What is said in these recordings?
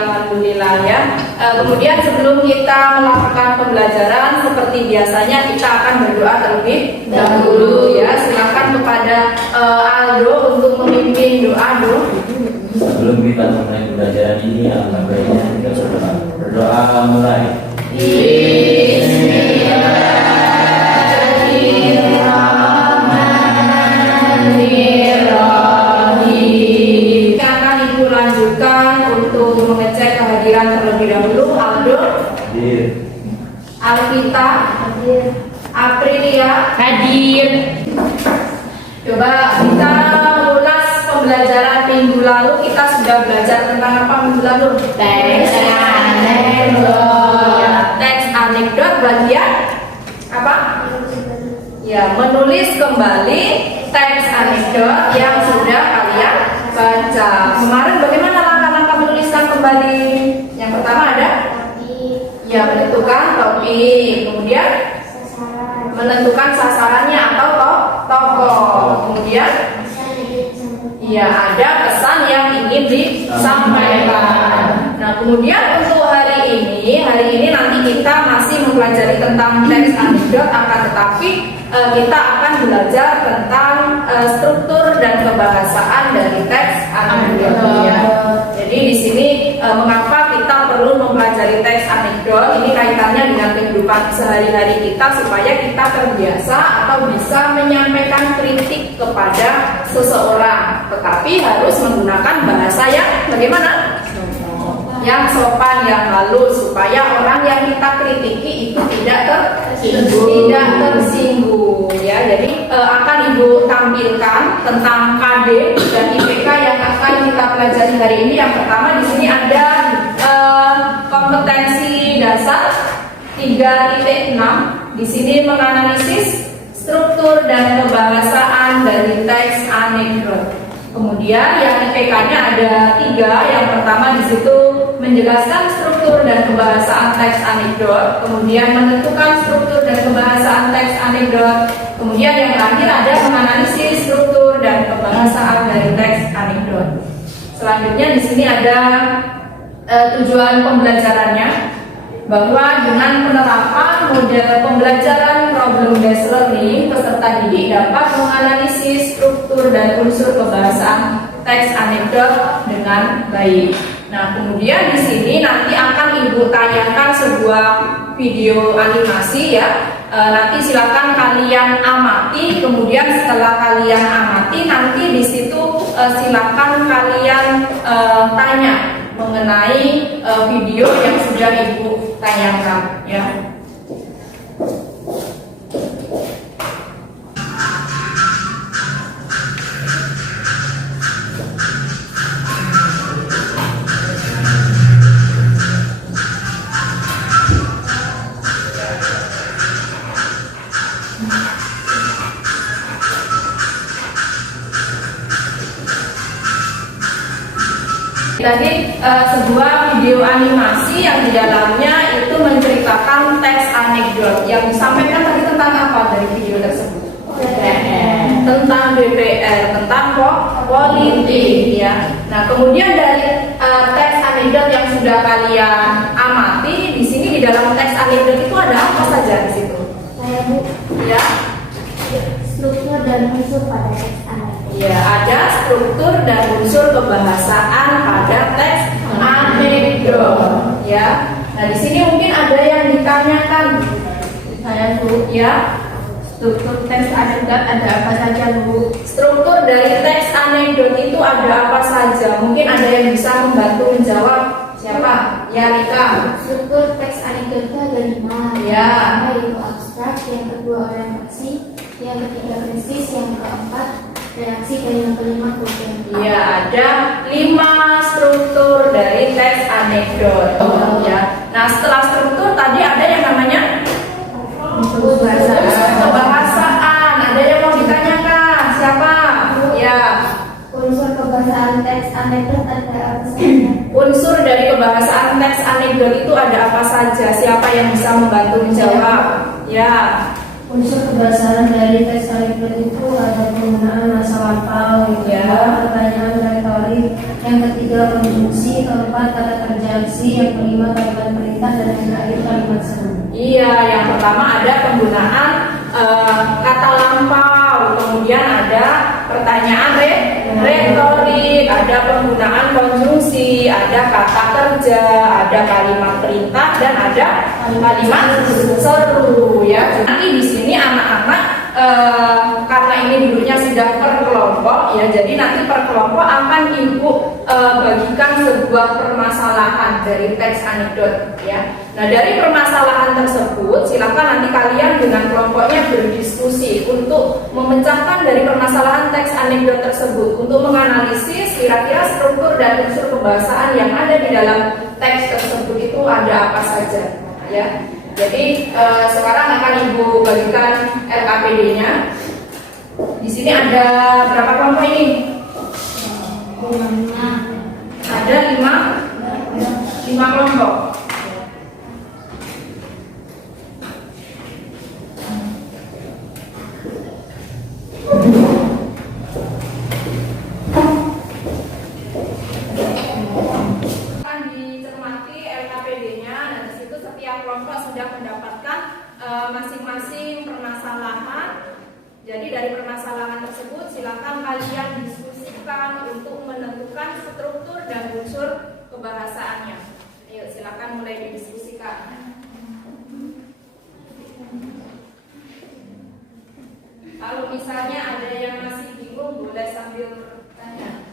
alhamdulillah ya. Kemudian sebelum kita melakukan pembelajaran seperti biasanya kita akan berdoa terlebih dahulu ya. Silakan kepada Aldo untuk memimpin doa dulu. Sebelum kita mulai pembelajaran ini, alangkah baiknya kita berdoa. Berdoa mulai. Terlebih dahulu Aldo, Hadir. Alvita, Hadir. Aprilia, Hadir. Coba kita ulas pembelajaran minggu lalu. Kita sudah belajar tentang apa minggu lalu? Teks anekdot. Teks anekdot bagian apa? Ya, menulis kembali teks anekdot yang sudah kalian baca. Kemarin bagaimana langkah-langkah menuliskan kembali? Yang pertama ada ya menentukan topik, kemudian menentukan sasarannya atau tokoh, kemudian ya ada pesan yang ingin disampaikan. Nah kemudian untuk hari ini nanti kita masih mempelajari tentang teks anekdot, akan tetapi kita akan belajar tentang struktur dan kebahasaan dari teks anekdot ya. Jadi di sini mengapa kita perlu mempelajari teks anekdot? Ini kaitannya dengan kehidupan sehari-hari kita supaya kita terbiasa atau bisa menyampaikan kritik kepada seseorang, tetapi harus menggunakan bahasa yang bagaimana? Yang sopan, yang halus, supaya orang yang kita kritiki itu tidak tersinggung ya. Jadi akan Ibu tampilkan tentang KD dan IPK yang akan kita pelajari hari ini. Yang pertama di sini ada kompetensi dasar 3.6. Di sini menganalisis struktur dan kebahasaan dari teks anekdot. Kemudian yang IPK-nya ada 3. Yang pertama di situ menjelaskan struktur dan kebahasaan teks anekdot, kemudian menentukan struktur dan kebahasaan teks anekdot, kemudian yang terakhir ada menganalisis struktur dan kebahasaan dari teks anekdot. Selanjutnya di sini ada tujuan pembelajarannya, bahwa dengan penerapan model pembelajaran problem based learning, peserta didik dapat menganalisis struktur dan unsur kebahasaan teks anekdot dengan baik. Nah, kemudian di sini nanti akan Ibu tayangkan sebuah video animasi ya. Nanti silakan kalian amati. Kemudian setelah kalian amati, nanti di situ silakan kalian tanya mengenai video yang sudah Ibu tayangkan ya. Tadi sebuah video animasi yang di dalamnya itu menceritakan teks anekdot. Yang disampaikan tadi tentang apa dari video tersebut? Tentang DPR, tentang politik ya. Nah, kemudian dari teks anekdot yang sudah kalian amati, di sini di dalam teks anekdot itu ada apa saja di situ? Saya Bu. Ya. Struktur dan unsur pada teks anekdot. Ya, ada struktur dan unsur kebahasaan pada teks anekdot ya. Nah, di sini mungkin ada yang ditanyakan. Saya Bu, ya. Struktur teks anekdot ada apa saja, Bu? Struktur dari teks anekdot itu ada apa saja? Mungkin ada yang bisa membantu menjawab. Siapa? Ya, Rika. Struktur teks anekdot itu ada 5. Ya. Yang pertama yaitu abstrak, yang kedua orientasi, yang ketiga presis, yang keempat reaksi, dan yang kelima konten. Ya, ada 5 struktur dari teks anekdot. Ya. Nah, setelah struktur tadi ada yang namanya unsur kebahasaan. Ada yang mau ditanyakan? Siapa? Ya. Unsur kebahasaan teks anekdot ada apa saja? Unsur dari kebahasaan teks anekdot itu ada apa saja? Siapa yang bisa membantu menjawab? Ya. Unsur kebahasaan dari teks anekdot itu ada penggunaan masa lampau, Ya. pertanyaan retorik, yang ketiga konjungsi, keempat kata kerja aksi, yang kelima kalimat perintah, dan yang terakhir kalimat seru. Iya, yang pertama ada penggunaan kata lampau, kemudian ada pertanyaan retorik, ada penggunaan konjungsi, ada kata kerja, ada kalimat perintah, dan ada kalimat seru ya. Nanti di sini anak-anak karena ini dulunya sudah per kelompok ya, jadi nanti per kelompok akan ibu bagikan sebuah permasalahan dari teks anekdot ya. Nah, dari permasalahan tersebut silakan nanti kalian dengan kelompoknya berdiskusi untuk memecahkan dari permasalahan teks anekdot tersebut, untuk menganalisis kira-kira struktur dan unsur pembahasan yang ada di dalam teks tersebut itu ada apa saja ya. Jadi sekarang akan ibu bagikan LKPD-nya. Di sini ada berapa kelompok ini? Ada 5 kelompok. Masing-masing permasalahan. Jadi dari permasalahan tersebut silakan kalian diskusikan untuk menentukan struktur dan unsur kebahasaannya. Ayo silakan mulai didiskusikan. Kalau misalnya ada yang masih bingung boleh sambil tanya.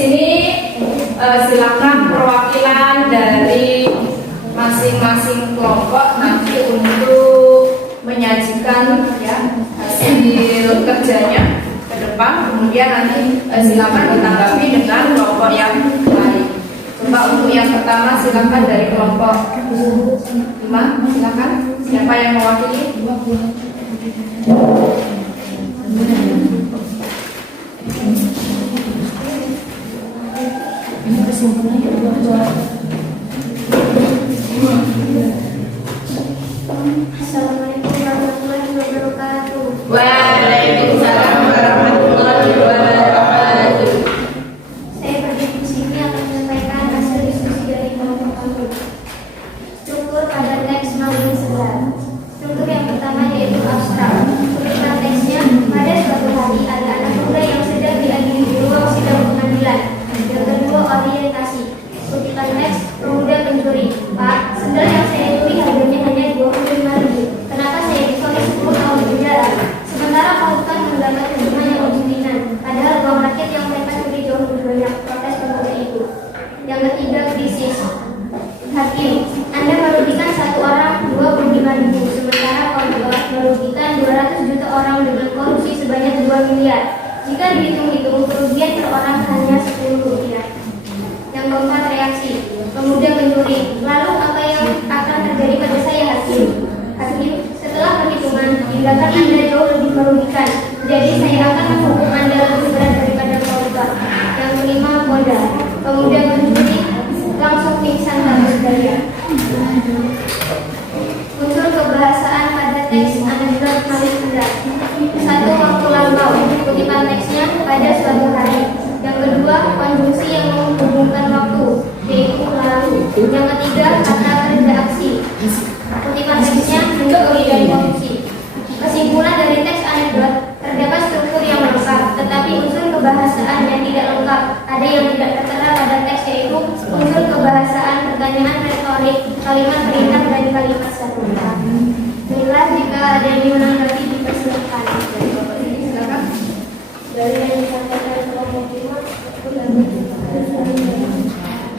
Ini silakan perwakilan dari masing-masing kelompok nanti untuk menyajikan ya hasil kerjanya ke depan, kemudian nanti silakan ditanggapi dengan kelompok yang lain. Coba untuk yang pertama silakan dari kelompok 5, silakan. Siapa yang mewakili? Assalamualaikum warahmatullahi wabarakatuh. Waalaikumsalam warahmatullahi wabarakatuh. Saya berdiskusi ini akan menyampaikan hasil diskusi dari kelompok kami. Struktur pada teks Maudy 11. Struktur yang pertama yaitu abstrak. Pembukaan teksnya, pada suatu hari ada anak muda yang sedang diadili di ruang sidang pengadilan. Yang kedua orientasi. Kutipan teks, pemuda pencuri. Pak, sendal yang saya curi harganya hanya 25.000. Kenapa saya divonis 10 tahun penjara? Sementara korban mendapat hukuman yang lebih ringan. Padahal uang rakyat yang mereka curi jauh lebih banyak. Protes pemuda itu. Yang ketiga krisis. Hakim, Anda merugikan satu orang 25.000. Sementara korban merugikan 200 juta orang dengan korupsi sebanyak 2 miliar. Jika dihitung-hitung kerugian per orang hanya 10 rupiah. Yang keempat reaksi. Pemuda mencuri. Lalu apa yang akan terjadi pada saya hakim? Hakim, setelah perhitungan tindakan Anda jauh lebih merugikan. Jadi saya akan menghukum Anda lebih berat daripada korban. Yang kelima, Polda. Pemuda mencuri langsung pingsan tanpa daya. Unsur kebahasaan pada teks anekdot paling berat. Satu, waktu lampau. Kutipan teksnya pada suatu hari. Yang kedua, konjungsi yang menghubungkan waktu, yaitu lalu. Yang ketiga, kata kerja aksi. Kutipan teksnya bentuk dan fungsi. Kesimpulan dari teks anekdot, terdapat struktur yang lengkap, tetapi unsur kebahasaan yang tidak lengkap. Ada yang tidak tertera pada teks, yaitu unsur kebahasaan, pertanyaan retorik, kalimat perintah, dan kalimat satuan. Baiklah, jika ada yang menanggapi dipersilakan. Silakan. Dari yang disampaikan kelompok 5,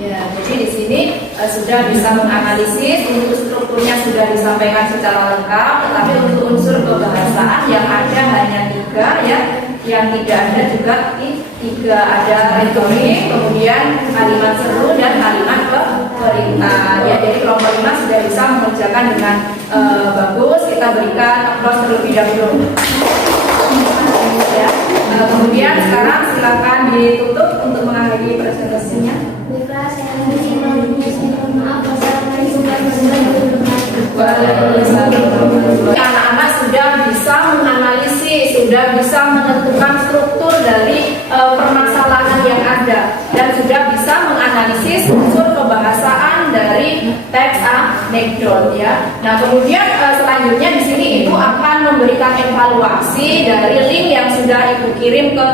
Ya, jadi di sini sudah bisa menganalisis, untuk strukturnya sudah disampaikan secara lengkap, tetapi untuk unsur kebahasaan yang ada hanya 3 ya, yang tidak ada juga 3, ada retorik, kemudian kalimat seru dan kalimat perintah. Ya, jadi kelompok 5 sudah bisa mengerjakan dengan bagus. Kita berikan aplaus terlebih dahulu. Ya. Kemudian sekarang silakan ditutup untuk mengakhiri presentasinya. baiklah, saya mohon maaf. Wassalamualaikum warahmatullahi wabarakatuh. Anak-anak sudah bisa menganalisis, sudah bisa menentukan struktur dari permasalahan yang ada, dan sudah bisa menganalisis unsur kebahasaan dari teks anekdot ya. Nah, kemudian selanjutnya di sini Ibu akan memberikan evaluasi dari link yang sudah Ibu kirim ke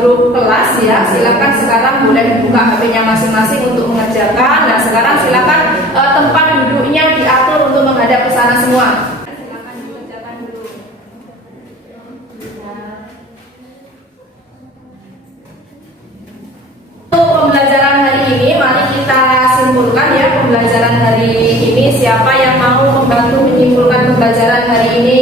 grup kelas ya. Silakan sekarang boleh dibuka HP-nya masing-masing untuk mengerjakan. Nah, sekarang silakan tempat duduknya diatur untuk menghadap ke sana semua. Silakan dikerjakan dulu. Untuk pembelajaran hari ini, mari kita simpulkan ya pembelajaran hari ini. Siapa yang mau membantu menyimpulkan pembelajaran hari ini?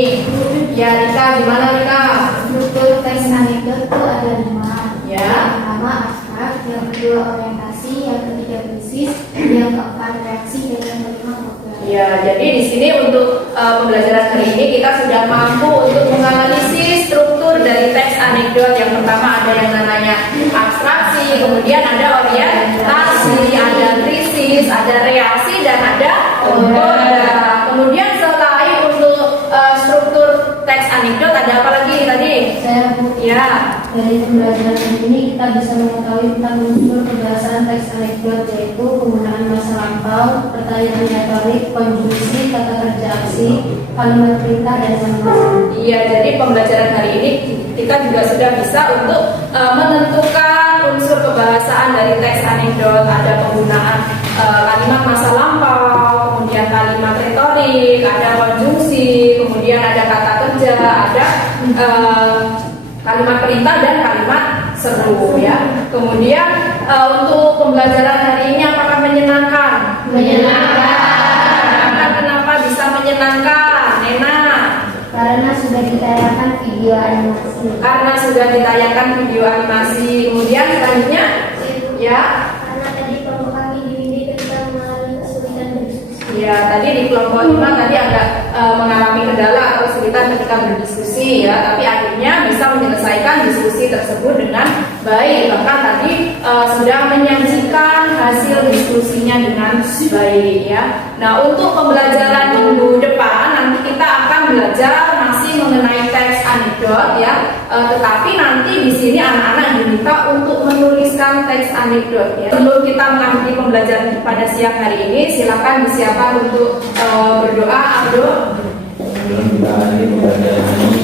Ya, Rika, gimana Rika? Struktur teks anekdot itu ada 5. Ya. Yang pertama abstrak, yang kedua orientasi, yang ketiga krisis, yang keempat reaksi, dan yang kelima program. Ya, jadi di sini untuk pembelajaran hari ini kita sudah mampu untuk menganalisis struktur dari teks anekdot. Yang pertama ada yang namanya abstraksi, kemudian ada orientasi, ada krisis, ada reaksi, dan ada program. Kemudian selain untuk struktur teks anekdot ada apa lagi tadi? Saya Ya. Dari pembelajaran ini kita bisa mengetahui tentang unsur kebahasaan teks anekdot, yaitu penggunaan masa lampau, pertanyaan retorik, konjungsi, kata kerja aksi, kalimat perintah, dan kalimat. Iya, jadi pembelajaran hari ini kita juga sudah bisa untuk menentukan unsur kebahasaan dari teks anekdot. Ada penggunaan kalimat masa lampau, kemudian kalimat retorik, ada konjungsi, kemudian ada kata kerja, ada kalimat perintah dan kalimat seru ya. Kemudian untuk pembelajaran hari ini apakah menyenangkan? Menyenangkan. Kenapa bisa menyenangkan, Nena? Karena sudah ditayangkan video animasi. Karena sudah ditayangkan video animasi. Kemudian selanjutnya ya. Karena tadi kelompok kami dididik ketika mengalami kesulitan berdiskusi. Ya, tadi di kelompok 5 tadi agak mengalami kendala atau kesulitan ketika berdiskusi ya, tapi akhirnya bisa menyelesaikan diskusi tersebut dengan baik. Bahkan tadi sudah menyajikan hasil diskusinya dengan baik ya. Nah, untuk pembelajaran minggu depan nanti kita akan belajar masih mengenai teks anekdot ya. Tetapi nanti di sini anak-anak diminta untuk menuliskan teks anekdot ya. Sebelum kita mengakhiri pembelajaran pada siang hari ini, silakan disiapkan untuk berdoa. Abdul. Sebelum kita akhiri pembelajaran ini,